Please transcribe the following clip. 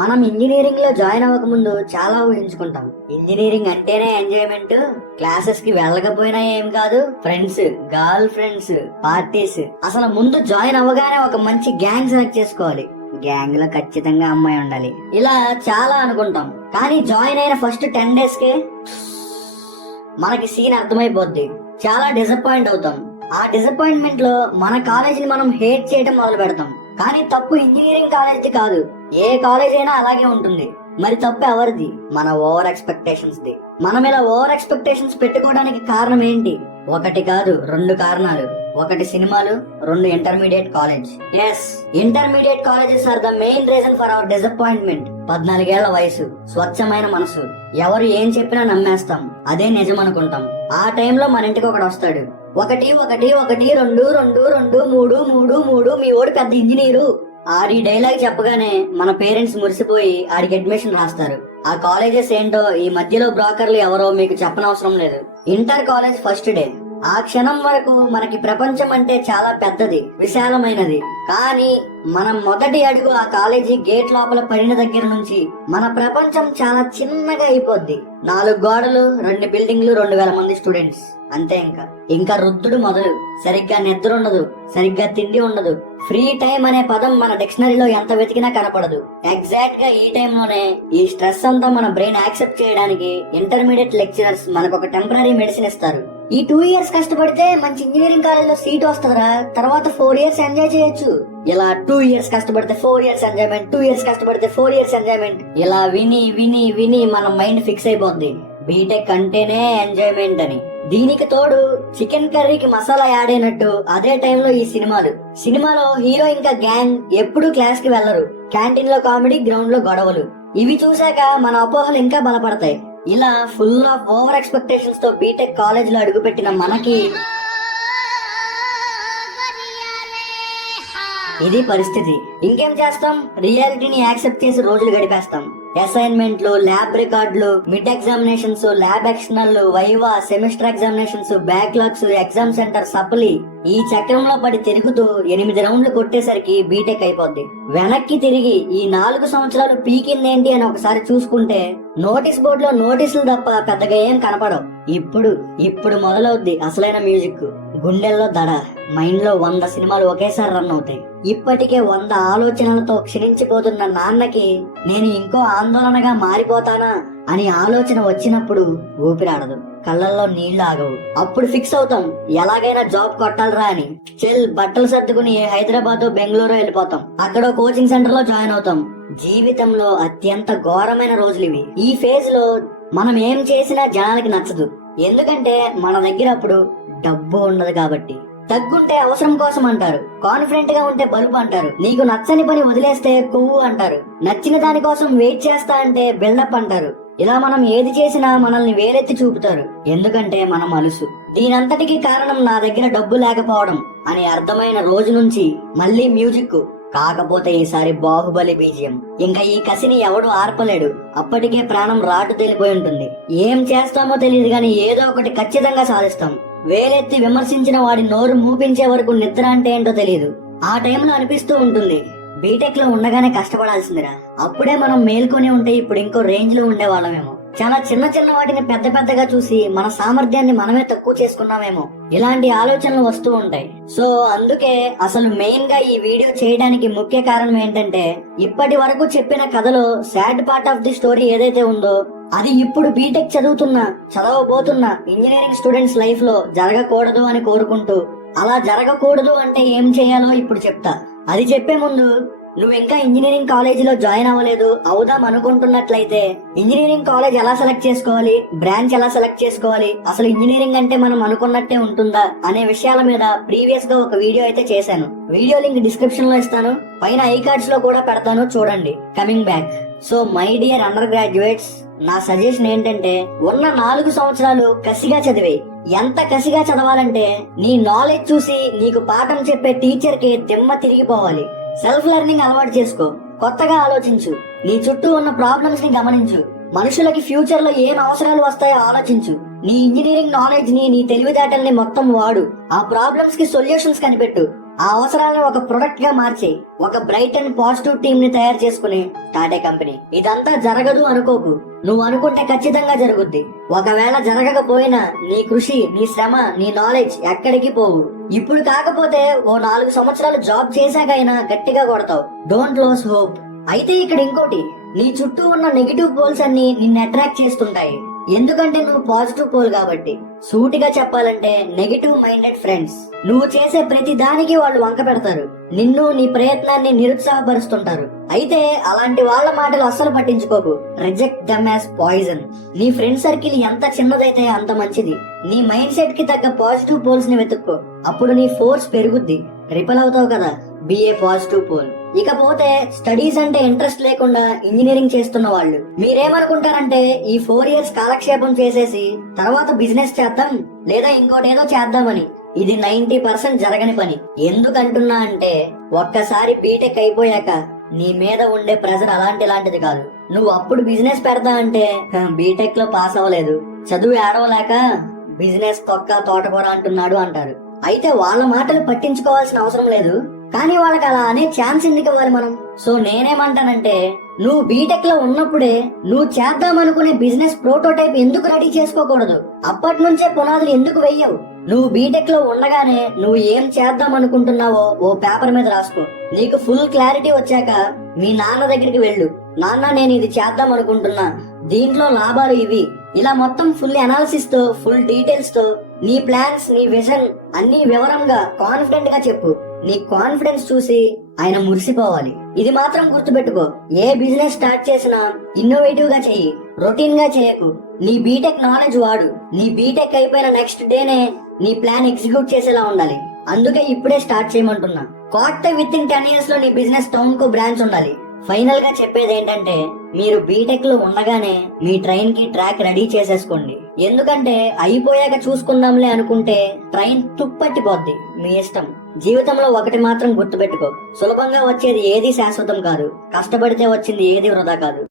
మనం ఇంజనీరింగ్ లో జాయిన్ అవ్వక ముందు చాలా ఊహించుకుంటాం. ఇంజనీరింగ్ అంటేనే ఎంజాయ్మెంట్, క్లాసెస్ కి వెళ్ళకపోయినా ఏం కాదు, ఫ్రెండ్స్, గర్ల్ ఫ్రెండ్స్, పార్టీస్. అసలు ముందు జాయిన్ అవ్వగానే ఒక మంచి గ్యాంగ్ సెలెక్ట్ చేసుకోవాలి, గ్యాంగ్ లో ఖచ్చితంగా అమ్మాయి ఉండాలి, ఇలా చాలా అనుకుంటాం. కానీ జాయిన్ అయిన ఫస్ట్ 10 days కే మనకి సీన్ అర్థమైపోద్ది. చాలా డిసప్పాయింట్ అవుతాం. ఆ డిసప్పాయింట్మెంట్ లో మన కాలేజీని మనం హేట్ చేయడం మొదలు పెడతాం. కానీ తప్పు ఇంజనీరింగ్ కాలేజ్ది కాదు, ఏ కాలేజ్ అయినా అలాగే ఉంటుంది. మరి తప్పు ఎవరిది? మన ఓవర్ ఎక్స్పెక్టేషన్స్ ది. మనం ఇలా ఓవర్ ఎక్స్పెక్టేషన్స్ పెట్టుకోవడానికి కారణం ఏంటి? ఒకటి కాదు, 2 కారణాలు. ఒకటి సినిమాలు, 2 intermediate college. Yes, intermediate colleges are the main reason for our disappointment. 14 ఏళ్ల వయసు, స్వచ్ఛమైన మనసు, ఎవరు ఏం చెప్పినా నమ్మేస్తాం, అదే నిజం అనుకుంటాం. ఆ టైంలో మన ఇంటికి ఒకడు వస్తాడు, ఒకటి ఒకటి ఒకటి 2 2 2 3 3 3 మీ ఓడి పెద్ద ఇంజనీరు. ఆడి డైలాగ్ చెప్పగానే మన పేరెంట్స్ మురిసిపోయి ఆడికి అడ్మిషన్ రాస్తారు. ఆ కాలేజెస్ ఏంటో ఈ మధ్యలో బ్రోకర్లు ఎవరో మీకు చెప్పనవసరం లేదు. ఇంటర్ కాలేజ్ ఫస్ట్ డే, ఆ క్షణం వరకు మనకి ప్రపంచం అంటే చాలా పెద్దది, విశాలమైనది. కానీ మనం మొదటి అడుగు ఆ కాలేజీ గేట్ లోపల పడిన దగ్గర నుంచి మన ప్రపంచం చాలా చిన్నగా అయిపోద్ది. 4 గోడలు, 2 బిల్డింగ్లు, 2000 మంది స్టూడెంట్స్, అంతే. ఇంకా రుద్దుడు మొదలు. సరిగ్గా నిద్ర ఉండదు, సరిగ్గా తిండి ఉండదు. ఫ్రీ టైం అనే పదం మన డిక్షనరీలో ఎంత వెతికినా కనపడదు. ఎగ్జాక్ట్ గా ఈ టైంలోనే ఈ స్ట్రెస్ అంతా మన బ్రెయిన్ యాక్సెప్ట్ చేయడానికి ఇంటర్మీడియట్ లెక్చరర్స్ మనకు ఒక టెంపరీ మెడిసిన్ ఇస్తారు. ఈ 2 years కష్టపడితే మంచి ఇంజనీరింగ్ కాలేజ్ లో సీట్ వస్తుందిరా, తర్వాత 4 years ఎంజాయ్ చేయొచ్చు. ఇలా 2 years కష్టపడితే 4 years ఎంజాయ్మెంట్, 2 years కష్టపడితే 4 years ఎంజాయ్మెంట్, ఇలా విని విని విని మన మైండ్ ఫిక్స్ అయిపోద్ది బీటెక్ అంటేనే ఎంజాయ్మెంట్ అని. దీనికి తోడు చికెన్ కర్రీకి మసాలా యాడ్ అయినట్టు అదే టైంలో ఈ సినిమాలో హీరో ఇంకా గ్యాంగ్ ఎప్పుడూ క్లాస్ కి వెళ్లరు. క్యాంటీన్ లో కామెడీ, గ్రౌండ్ లో గొడవలు. ఇవి చూసాక మన అపోహలు ఇంకా బలపడతాయి. ఇలా ఫుల్ ఆఫ్ ఓవర్ ఎక్స్పెక్టేషన్స్ తో బీటెక్ కాలేజ్ లో అడుగుపెట్టిన మనకి ఇది పరిస్థితి. ఇంకేం చేస్తాం, రియాలిటీని యాక్సెప్ట్ చేసి రోజులు గడిపేస్తాం. అసైన్మెంట్లు, ల్యాబ్ రికార్డులు, mid examinations, lab external, viva, semester examinations, backlogs, exam centre, supply, ఈ చక్రంలో పడి తిరుగుతూ 8 రౌండ్లు కొట్టేసరికి బీటెక్ అయిపోద్ది. వెనక్కి తిరిగి ఈ 4 సంవత్సరాలు పీకిందేంటి అని ఒకసారి చూసుకుంటే నోటీస్ బోర్డులో నోటీసులు తప్ప పెద్దగా ఏం కనపడవు. ఇప్పుడు మొదలవుద్ది అసలైన మ్యూజిక్. గుండెల్లో దడ, మైండ్ లో 100 సినిమాలు ఒకేసారి రన్ అవుతాయి. ఇప్పటికే 100 ఆలోచనలతో క్షీణించిపోతున్న నాన్నకి నేను ఇంకో ఆందోళనగా మారిపోతానా అని ఆలోచన వచ్చినప్పుడు ఊపిరాడదు, కళ్ళల్లో నీళ్లు ఆగవు. అప్పుడు ఫిక్స్ అవుతాం, ఎలాగైనా జాబ్ కొట్టాలరా అని. బట్టలు సర్దుకుని హైదరాబాద్, బెంగళూరు వెళ్ళిపోతాం. అక్కడ కోచింగ్ సెంటర్ లో జాయిన్ అవుతాం. జీవితంలో అత్యంత ఘోరమైన రోజులు ఇవి. ఈ ఫేజ్ లో మనం ఏం చేసినా జనాలకి నచ్చదు, ఎందుకంటే మన దగ్గర అప్పుడు డబ్బు ఉండదు కాబట్టి. తగ్గుంటే అవసరం కోసం అంటారు, కాన్ఫిడెంట్ గా ఉంటే బలుపు అంటారు, నీకు నచ్చని పని వదిలేస్తే కొవ్వు అంటారు, నచ్చిన దానికోసం వెయిట్ చేస్తా అంటే బిల్డప్ అంటారు. ఇలా మనం ఏది చేసినా మనల్ని వేలెత్తి చూపుతారు, ఎందుకంటే మనం అలుసు. దీనంతటికి కారణం నా దగ్గర డబ్బు లేకపోవడం అని అర్థమైన రోజు నుంచి మళ్ళీ మ్యూజిక్. కాకపోతే ఈసారి బాహుబలి బీజియం. ఇంకా ఈ కసిని ఎవడు ఆర్పలేడు. అప్పటికే ప్రాణం రాటు తేలిపోయి ఉంటుంది. ఏం చేస్తామో తెలియదు గాని ఏదో ఒకటి ఖచ్చితంగా సాధిస్తాం. వేలెత్తి విమర్శించిన వాడి నోరు మూపించే వరకు నిద్ర అంటే ఏంటో తెలియదు. ఆ టైంలో అనిపిస్తూ ఉంటుంది, బీటెక్ లో ఉండగానే కష్టపడాల్సిందిరా, అప్పుడే మనం మేల్కొని ఉంటే ఇప్పుడు ఇంకో రేంజ్ లో ఉండేవాళ్ళమేమో. చాలా చిన్న వాటిని పెద్దగా చూసి మన సామర్థ్యాన్ని మనమే తక్కువ చేసుకున్నామేమో. ఇలాంటి ఆలోచనలు వస్తూ ఉంటాయి. సో అందుకే అసలు మెయిన్ గా ఈ వీడియో చేయడానికి ముఖ్య కారణం ఏంటంటే, ఇప్పటి వరకు చెప్పిన కథలో sad part of the story ఏదైతే ఉందో అది ఇప్పుడు బీటెక్ చదవబోతున్న ఇంజనీరింగ్ స్టూడెంట్స్ లైఫ్ లో జరగకూడదు అని కోరుకుంటూ, అలా జరగకూడదు అంటే ఏం చేయాలో ఇప్పుడు చెప్తా. అది చెప్పే ముందు, నువ్వు ఇంకా ఇంజనీరింగ్ కాలేజీలో జాయిన్ అవ్వలేదు, అవుదాం అనుకుంటున్నట్లయితే ఇంజనీరింగ్ కాలేజ్ ఎలా సెలెక్ట్ చేసుకోవాలి, బ్రాంచ్ ఎలా సెలెక్ట్ చేసుకోవాలి, అసలు ఇంజనీరింగ్ అంటే మనం అనుకున్నట్టే ఉంటుందా అనే విషయాల మీద ప్రీవియస్ గా ఒక వీడియో అయితే చేశాను. వీడియో లింక్ డిస్క్రిప్షన్ లో ఇస్తాను, పైన ఐ కార్డ్స్ లో కూడా పెడతాను, చూడండి. Coming back. So my dear under graduates, నా సజెషన్ ఏంటంటే, ఉన్న 4 సంవత్సరాలు కసిగా చదివే. ఎంత కసిగా చదవాలంటే నీ నాలెడ్జ్ చూసి నీకు పాఠం చెప్పే టీచర్ కి దిమ్మ తిరిగిపోవాలి. సెల్ఫ్ లెర్నింగ్ అలవాటు చేసుకో, కొత్తగా ఆలోచించు, నీ చుట్టూ ఉన్న ప్రాబ్లమ్స్ ని గమనించు, మనుషులకి ఫ్యూచర్ లో ఏం అవసరాలు వస్తాయో ఆలోచించు. నీ ఇంజనీరింగ్ నాలెడ్జ్ ని, నీ తెలివితేటల్ని మొత్తం వాడు. ఆ ప్రాబ్లమ్స్ కి సొల్యూషన్స్ కనిపెట్టు. ఆ అవసరాలను ఒక ప్రొడక్ట్ గా మార్చి ఒక బ్రైట్ అండ్ పాజిటివ్ టీమ్ ని తయారు చేసుకుని టాటా కంపెనీ. ఇదంతా జరగదు అనుకోకు, నువ్వు అనుకుంటే ఖచ్చితంగా జరుగుద్ది. ఒకవేళ జరగకపోయినా నీ కృషి, నీ శ్రమ, నీ నాలెడ్జ్ ఎక్కడికి పోవు. ఇప్పుడు కాకపోతే ఓ 4 సంవత్సరాలు జాబ్ చేశాకైనా గట్టిగా కొడతావు. Don't lose hope. అయితే ఇక్కడ ఇంకోటి, నీ చుట్టూ ఉన్న నెగిటివ్ పోల్స్ అన్ని నిన్ను అట్రాక్ట్ చేస్తుంటాయి. ఎందుకంటే నువ్వు పాజిటివ్ పోల్ కాబట్టి. సూటిగా చెప్పాలంటే నెగిటివ్ మైండెడ్ ఫ్రెండ్స్. నువ్వు చేసే ప్రతి దానికి వాళ్ళు వంక పెడతారు, నిన్ను, నీ ప్రయత్నాన్ని నిరుత్సాహపరుస్తుంటారు. అయితే అలాంటి వాళ్ళ మాటలు అస్సలు పట్టించుకోకు. Reject them as poison. నీ ఫ్రెండ్ సర్కిల్ ఎంత చిన్నదైతే అంత మంచిది. నీ మైండ్ సెట్ కి తగ్గ పాజిటివ్ పోల్స్ ని వెతుక్కో. అప్పుడు నీ ఫోర్స్ పెరుగుద్ది, రిపల్ అవుతావు కదా. బి ఏ పాజిటివ్ పోల్. ఇకపోతే స్టడీస్ అంటే ఇంట్రెస్ట్ లేకుండా ఇంజనీరింగ్ చేస్తున్న వాళ్ళు మీరేమనుకుంటారంటే ఈ 4 years కాలక్షేపం చేసేసి తర్వాత బిజినెస్ చేద్దాం లేదా ఇంకోటేదో చేద్దామని. ఇది 90% జరగని పని. ఎందుకంటున్నా అంటే ఒక్కసారి బీటెక్ అయిపోయాక నీ మీద ఉండే ప్రెజర్ అలాంటిది కాదు. నువ్వు అప్పుడు బిజినెస్ పెడతా అంటే బీటెక్ లో పాస్ అవ్వలేదు, చదువు ఏడవలేక బిజినెస్ తొక్క తోటకూర అంటున్నాడు అంటారు. అయితే వాళ్ళ మాటలు పట్టించుకోవాల్సిన అవసరం లేదు, కానీ వాళ్ళకి అలా అనే ఛాన్స్ ఎందుకు ఇవ్వాలి మనం? సో నేనేమంటానంటే నువ్వు బీటెక్ లో ఉన్నప్పుడే నువ్వు చేద్దాం అనుకునే బిజినెస్ ప్రోటోటైప్ ఎందుకు రెడీ చేసుకోకూడదు? అప్పటి నుంచే పునాదులు ఎందుకు వెయ్యవు? నువ్వు బీటెక్ లో ఉండగానే నువ్వు ఏం చేద్దాం అనుకుంటున్నావో ఓ పేపర్ మీద రాసుకో. నీకు ఫుల్ క్లారిటీ వచ్చాక మీ నాన్న దగ్గరికి వెళ్ళు. నాన్న, నేను ఇది చేద్దాం అనుకుంటున్నా, దీంట్లో లాభాలు ఇవి, ఇలా మొత్తం ఫుల్ అనాలిసిస్ తో, ఫుల్ డీటెయిల్స్ తో నీ ప్లాన్స్, నీ విజన్ అన్ని వివరంగా కాన్ఫిడెంట్ గా చెప్పు. నీ కాన్ఫిడెన్స్ చూసి ఆయన మురిసిపోవాలి. ఇది మాత్రం గుర్తుపెట్టుకో, ఏ బిజినెస్ స్టార్ట్ చేసినా ఇన్నోవేటివ్ గా చెయ్యి, రొటీన్ గా చేయకు. నీ బీటెక్ నాలెడ్జ్ వాడు. నీ బీటెక్ అయిపోయిన నెక్స్ట్ డేనే నీ ప్లాన్ ఎగ్జిక్యూట్ చేసేలా ఉండాలి. అందుకే ఇప్పుడే స్టార్ట్ చేయమంటున్నా. కాకపోతే విత్ ఇన్ 10 years లో నీ బిజినెస్ టౌన్ కు బ్రాంచ్ ఉండాలి. ఫైనల్ గా చెప్పేది ఏంటంటే మీరు బీటెక్ లో ఉండగానే మీ ట్రైన్ కి ట్రాక్ రెడీ చేసేసుకోండి. ఎందుకంటే అయిపోయాక చూసుకుందాంలే అనుకుంటే ట్రైన్ తుప్పట్టిపోద్ది. మీ ఇష్టం. జీవితంలో ఒకటి మాత్రం గుర్తుపెట్టుకో, సులభంగా వచ్చేది ఏది శాశ్వతం కాదు, కష్టపడితే వచ్చింది ఏది వృధా కాదు.